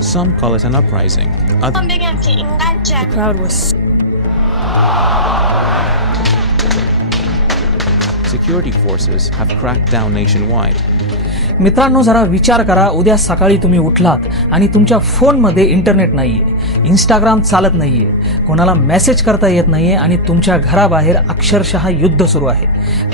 Some call it an uprising. Other- the crowd was. Security forces have cracked down nationwide. मित्रांनो जरा विचार करा. उद्या सकाळी तुम्ही उठलात आणि तुमच्या फोनमध्ये इंटरनेट नाहीये. इंस्टाग्राम चालत नाहीये. कोणाला मेसेज करता येत नाहीये आणि तुमच्या घराबाहेर अक्षरशः युद्ध सुरू आहे.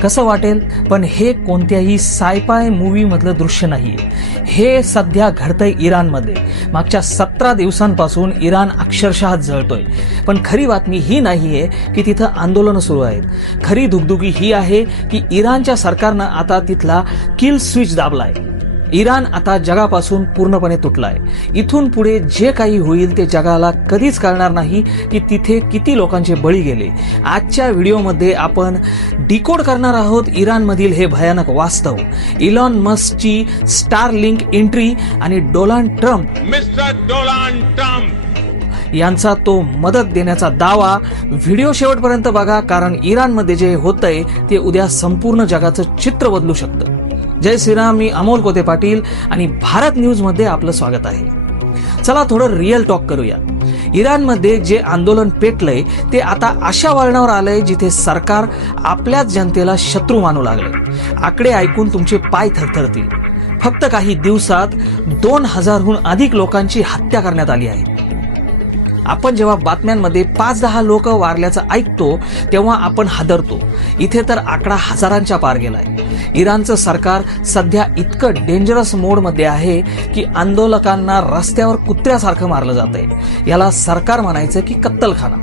कसं वाटेल? पण हे कोणत्याही सायपाय मूवी मधलं दृश्य नाहीये. हे सध्या घडतंय इराणमध्ये. मागच्या सतरा दिवसांपासून इराण अक्षरशः जळतोय. पण खरी बातमी ही नाहीये की तिथं आंदोलनं सुरू आहेत. खरी दुगदुगी ही आहे की इराणच्या सरकारनं आता तिथला किल स्विच दाबलाय. इराण आता जगापासून पूर्णपणे तुटलाय इथून पुढे जे काही होईल ते जगाला कधीच कळणार नाही की तिथे किती लोकांचे बळी गेले आजच्या व्हिडिओमध्ये आपण डिकोड करणार आहोत इराणमधील हे भयानक वास्तव इलॉन मस्कची स्टार लिंक एंट्री आणि Donald Trump Mr. Donald Trump. यांचा तो मदत देण्याचा दावा व्हिडिओ शेवटपर्यंत बघा कारण इराणमध्ये जे होतंय ते उद्या संपूर्ण जगाचं चित्र बदलू शकतं जय श्रीराम मी अमोल कोते पाटील आणि भारत न्यूजमध्ये आपलं स्वागत आहे. चला थोडं रिअल टॉक करूया. इराणमध्ये जे आंदोलन पेटलंय ते आता अशा वळणावर आलंय जिथे सरकार आपल्याच जनतेला शत्रू मानू लागले आकडे ऐकून तुमचे पाय थरथरतील. फक्त काही दिवसात दोन हजारहून अधिक लोकांची हत्या करण्यात आली आहे. आपण जेव्हा बातम्यांमध्ये पाच दहा लोक वारल्याचं ऐकतो तेव्हा आपण हादरतो. इथे तर आकडा हजारांच्या पार गेलाय. इराणचं सरकार सध्या इतकं डेंजरस मोडमध्ये आहे की आंदोलकांना रस्त्यावर कुत्र्यासारखं मारलं जातंय. याला सरकार म्हणायचं की कत्तलखाना.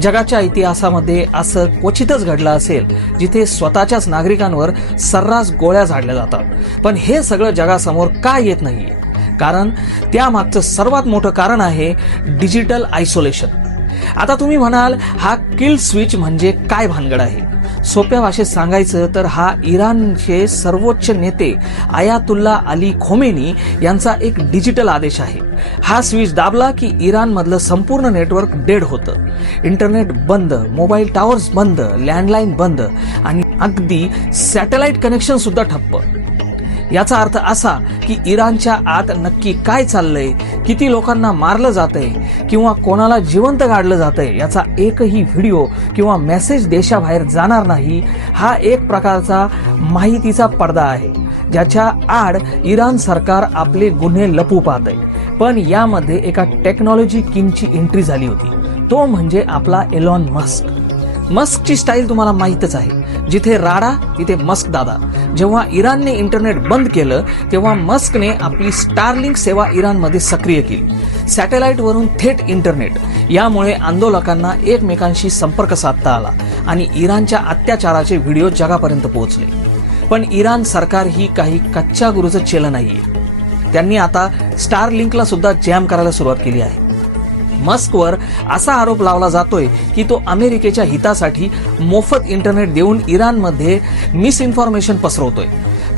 जगाच्या इतिहासामध्ये असं क्वचितच घडलं असेल जिथे स्वतःच्याच नागरिकांवर सर्रास गोळ्या झाडल्या जातात. पण हे सगळं जगासमोर का येत नाहीये? कारण त्यामागचं सर्वात मोठं कारण आहे डिजिटल आयसोलेशन. आता तुम्ही म्हणाल हा किल स्विच म्हणजे काय भानगड आहे? सोप्या भाषेत सांगायचं तर हा इराणचे सर्वोच्च नेते आयातुल्ला अली खोमेनी यांचा एक डिजिटल आदेश आहे. हा स्विच दाबला की इराणमधलं संपूर्ण नेटवर्क डेड होतं. इंटरनेट बंद मोबाईल टॉवर्स बंद लँडलाईन बंद आणि अगदी सॅटेलाइट कनेक्शन सुद्धा ठप्प. याचा अर्थ असा की इराणच्या आत नक्की काय चाललंय किती लोकांना मारलं जातंय किंवा कोणाला जिवंत गाडलं जातंय याचा एकही व्हिडिओ किंवा मेसेज देशाबाहेर जाणार नाही हा एक प्रकारचा माहितीचा पडदा आहे ज्याच्या आड इराण सरकार आपले गुन्हे लपू पाहत आहे पण यामध्ये एका टेक्नॉलॉजी किंगची एंट्री झाली होती. तो म्हणजे आपला एलॉन मस्क मस्कची स्टाईल तुम्हाला माहीतच आहे. जिथे राडा तिथे मस्क दादा. जेव्हा इराणने इंटरनेट बंद केलं तेव्हा मस्कने आपली स्टारलिंक सेवा इराणमध्ये सक्रिय केली. सॅटेलाईटवरून थेट इंटरनेट यामुळे आंदोलकांना एकमेकांशी संपर्क साधता आला आणि इराणच्या अत्याचाराचे व्हिडिओ जगापर्यंत पोहोचले. पण इराण सरकार ही काही कच्च्या गुरुचं चेलं नाहीये. त्यांनी आता स्टारलिंकला सुद्धा जॅम करायला सुरुवात केली आहे. मस्कवर असा आरोप लावला जातोय की तो अमेरिकेच्या हितासाठी मोफत इंटरनेट देऊन इराणमध्ये मिस इन्फॉर्मेशन पसरवतोय.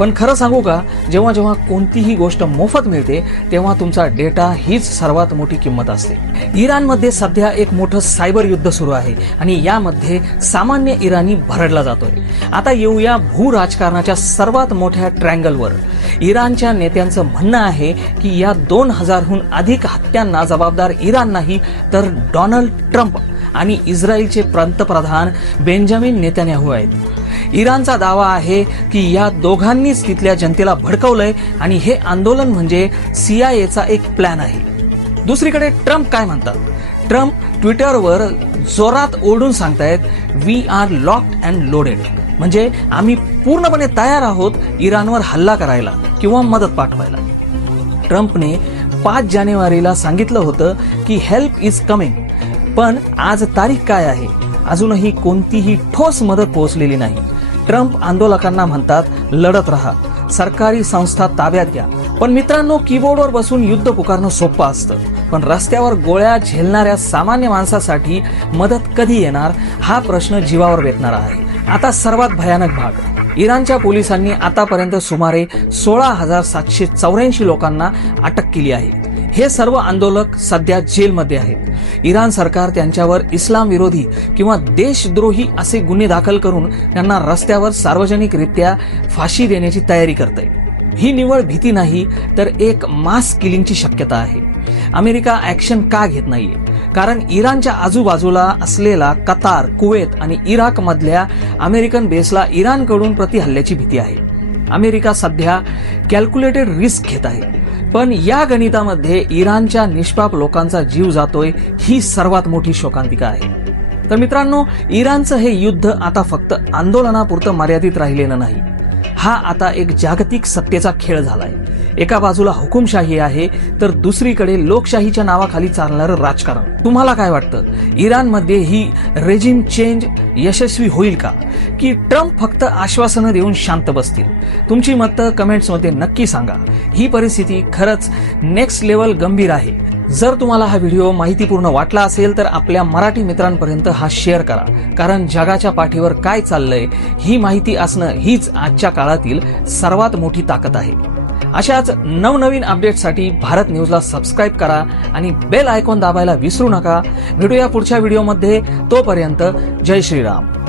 पण खरं सांगू का जेव्हा जेव्हा कोणतीही गोष्ट मोफत मिळते तेव्हा तुमचा डेटा हीच सर्वात मोठी किंमत असते. इराणमध्ये सध्या एक मोठं सायबर युद्ध सुरू आहे आणि यामध्ये सामान्य इराणी भरडला जातोय. आता येऊया भू राजकारणाच्या सर्वात मोठ्या ट्रँगलवर. इराणच्या नेत्यांचं म्हणणं आहे की या दोन हजारहून अधिक हत्यांना जबाबदार इराण नाही तर डोनाल्ड ट्रम्प. आणि इस्रायलचे पंतप्रधान बेंजामिन नेत्यान्याहू आहेत. इराणचा दावा आहे की या दोघांनीच तिथल्या जनतेला भडकवलंय आणि हे आंदोलन म्हणजे सीआयएचा एक प्लॅन आहे. दुसरीकडे ट्रम्प काय म्हणतात? ट्रम्प ट्विटरवर जोरात ओढून सांगतायत we are locked and loaded म्हणजे आम्ही पूर्णपणे तयार आहोत इराणवर हल्ला करायला किंवा मदत पाठवायला. ट्रम्पने पाच जानेवारीला सांगितलं होतं की हेल्प इज कमिंग पण आज तारीख काय आहे? अजूनही कोणतीही ठोस मदत पोहोचलेली नाही. ट्रम्प आंदोलकांना म्हणतात लढत राहा. सरकारी संस्था ताब्यात घ्या. पण मित्रांनो कीबोर्डवर बसून युद्ध पुकारणं सोपं असतं. पण रस्त्यावर गोळ्या झेलणाऱ्या सामान्य माणसासाठी मदत कधी येणार? हा प्रश्न जीवावर बेतणारा आहे. आता सर्वात भयानक भाग. इराणच्या पोलिसांनी आतापर्यंत सुमारे सोळा हजार सातशे चौऱ्याऐंशी लोकांना अटक केली आहे. हे सर्व आंदोलक सध्या जेलमध्ये आहेत. इराण सरकार त्यांच्यावर इस्लाम विरोधी किंवा देशद्रोही असे गुन्हे दाखल करून त्यांना रस्त्यावर सार्वजनिकरित्या फाशी देण्याची तयारी करत ही निवळ भीती नाही तर एक मास किलिंगची शक्यता आहे. अमेरिका ऍक्शन का घेत नाहीये? कारण इराणच्या आजूबाजूला असलेला कतार कुवेत आणि इराक मधल्या अमेरिकन बेसला इराणकडून प्रति हल्ल्याची भीती आहे. अमेरिका सध्या कॅल्क्युलेटेड रिस्क घेत आहे. पण या गणितामध्ये इराणच्या निष्पाप लोकांचा जीव जातोय ही सर्वात मोठी शोकांतिका आहे. तर मित्रांनो इराणचं हे युद्ध आता फक्त आंदोलनापुरतं मर्यादित राहिलेलं नाही. हा आता एक जागतिक सत्तेचा खेळ झालाय. एका बाजूला हुकुमशाही आहे तर दुसरीकडे लोकशाहीच्या नावाखाली चालणारं राजकारण. तुम्हाला काय वाटतं? इराणमध्ये ही रेजिम चेंज यशस्वी होईल का? की ट्रम्प फक्त आश्वासनं देऊन शांत बसतील? तुमची मतं कमेंट्समध्ये नक्की सांगा. ही परिस्थिती खरंच नेक्स्ट लेवल गंभीर आहे. जर तुम्हाला हा व्हिडिओ माहितीपूर्ण वाटला असेल तर आपल्या मराठी मित्रांपर्यंत हा शेअर करा. कारण जगाच्या पाठीवर काय चाललंय ही माहिती असणं हीच आजच्या काळातील सर्वात मोठी ताकद आहे. अशाच नवनवीन अपडेटसाठी भारत न्यूजला सबस्क्राईब करा आणि बेल आयकॉन दाबायला विसरू नका. भेटूया पुढच्या व्हिडिओमध्ये तोपर्यंत जय श्रीराम.